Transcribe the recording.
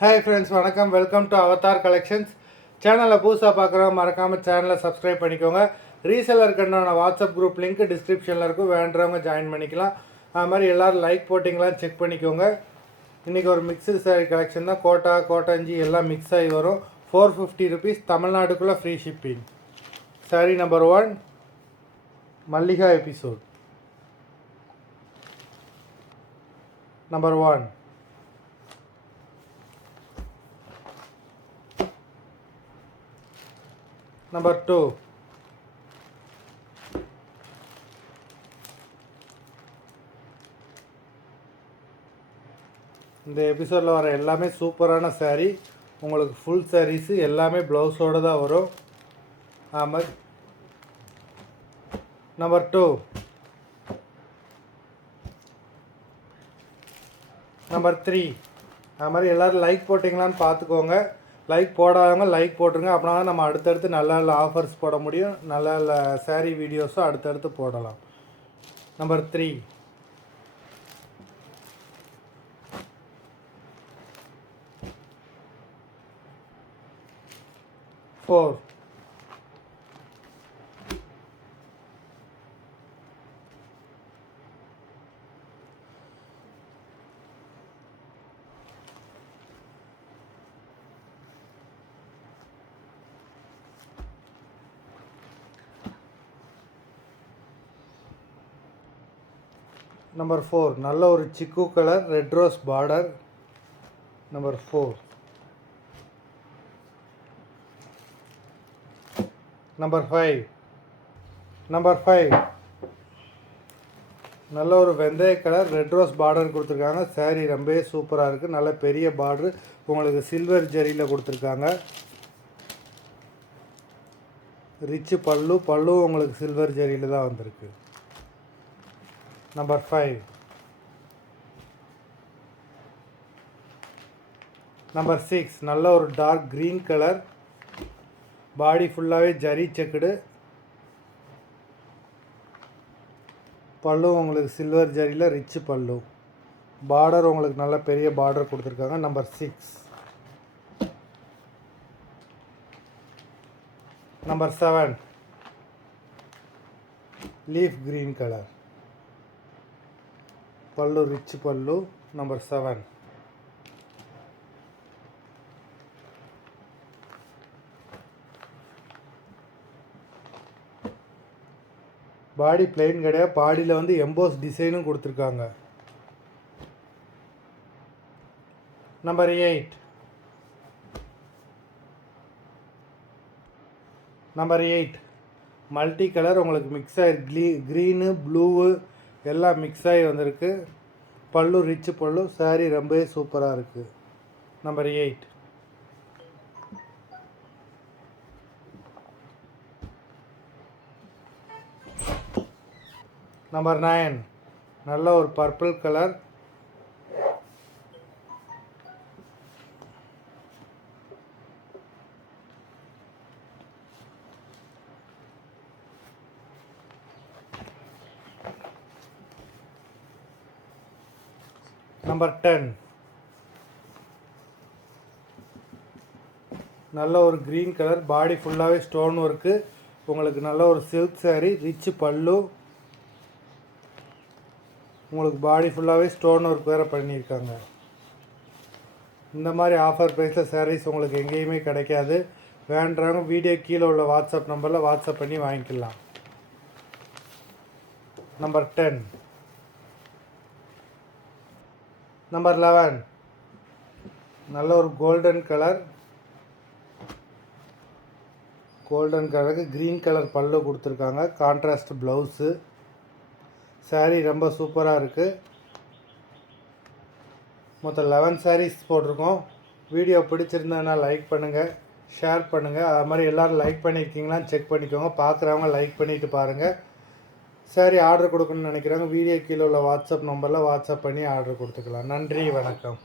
Hi friends, வணக்கம். Welcome to Avatar collections. சேனலை புதுசாக பார்க்குறோம், மறக்காமல் சேனலை சப்ஸ்கிரைப் பண்ணிக்கோங்க. ரீசெல்லருக்கான வாட்ஸ்அப் குரூப் லிங்க் டிஸ்கிரிப்ஷனில் இருக்கும், வேண்டுறவங்க ஜாயின் பண்ணிக்கலாம். அது மாதிரி எல்லோரும் லைக் போட்டிங்களாம் செக் பண்ணிக்கோங்க. இன்றைக்கி ஒரு மிக்சடு சாரீ கலெக்ஷன் தான். கோட்டாஞ்சி எல்லாம் மிக்ஸ் ஆகி வரும். 450 rupees, தமிழ்நாட்டுக்குள்ளே free shipping. Sari number 1, Mallika episode. Number 1, number 2, இந்த எபிசோடில் வர எல்லாமே சூப்பரான சாரீ. உங்களுக்கு ஃபுல் சாரீஸு எல்லாமே ப்ளவுஸோடு தான் வரும். ஆமாம். Number 2, number 3. அது மாதிரி எல்லோரும் லைக் போட்டிங்களான்னு பார்த்துக்கோங்க. லைக் போடாதவங்க லைக் போட்டுருங்க. அப்படின்னா நம்ம அடுத்தடுத்து நல்ல நல்ல ஆஃபர்ஸ் போட முடியும். நல்ல நல்ல சாரீ வீடியோஸும் அடுத்தடுத்து போடலாம். நம்பர் 3, நம்பர் 4, நம்பர் 4 நல்ல ஒரு சிக்கு colour red rose border. Number 4. Number 5, number 5 நல்ல ஒரு வெந்தய கலர் ரெட் ரோஸ் பார்டர் கொடுத்துருக்காங்க. சாரீ ரொம்பவே சூப்பராக இருக்குது. நல்ல பெரிய பார்டரு, உங்களுக்கு சில்வர் ஜரியில் கொடுத்துருக்காங்க. ரிச்சு பல்லு உங்களுக்கு சில்வர் ஜரியில் தான் வந்திருக்கு. நம்பர் 5. நம்பர் 6 நல்ல ஒரு டார்க் க்ரீன் கலர், பாடி ஃபுல்லாகவே ஜரி செக்குடு, பல்லு உங்களுக்கு சில்வர் ஜரியில் ரிச்சு பல்லு, பார்டர் உங்களுக்கு நல்ல பெரிய பார்டர் கொடுத்துருக்காங்க. Number 6. Number 7 leaf green colour, பல்லு ரிச் பல்லு. நம்பர் 7. பாடி பிளெயின் கிடையாது, பாடியில் வந்து எம்போஸ் டிசைனும் கொடுத்துருக்காங்க. நம்பர் 8. நம்பர் 8 மல்டி கலர் உங்களுக்கு மிக்ஸ் ஆகி க்ரீனு ப்ளூவு எல்லாம் மிக்ஸ் ஆகி வந்திருக்கு. பல்லு ரிச்சு பல்லு. சாரீ ரொம்பவே சூப்பராக இருக்குது. நம்பர் 8. நம்பர் 9 நல்ல ஒரு பர்பிள் கலர், நம்பர் 10 நல்ல ஒரு க்ரீன் கலர், பாடி ஃபுல்லாகவே ஸ்டோன் ஒர்க்கு, உங்களுக்கு நல்ல ஒரு சில்க் சாரீ, ரிச் பல்லு, உங்களுக்கு பாடி ஃபுல்லாகவே ஸ்டோன் ஒர்க் வேறு பண்ணியிருக்காங்க. இந்த மாதிரி ஆஃபர் ப்ரைஸில் சாரீஸ் உங்களுக்கு எங்கேயுமே கிடைக்காது. வேண்டுறவங்க வீடியோ கீழே உள்ள வாட்ஸ்அப் நம்பரில் வாட்ஸ்அப் பண்ணி வாங்கிக்கலாம். நம்பர் 10. நம்பர் 11 நல்ல ஒரு கோல்டன் கலருக்கு க்ரீன் கலர் பல்லு கொடுத்துருக்காங்க. Contrast blouse. சாரீ ரொம்ப சூப்பராக இருக்குது. மொத்தம் 11 சாரீஸ் போட்டிருக்கோம். வீடியோ பிடிச்சிருந்ததுன்னா லைக் பண்ணுங்கள், ஷேர் பண்ணுங்கள். அது மாதிரி எல்லோரும் லைக் பண்ணியிருக்கீங்களான்னு செக் பண்ணிக்கோங்க. பார்க்குறவங்க லைக் பண்ணிவிட்டு பாருங்கள். சாரீ ஆர்டர் கொடுக்கணும்னு நினைக்கிறாங்க, வீடியோ கீழே உள்ள வாட்ஸ்அப் நம்பரில் வாட்ஸ்அப் பண்ணி ஆர்டர் கொடுத்துக்கலாம். நன்றி, வணக்கம்.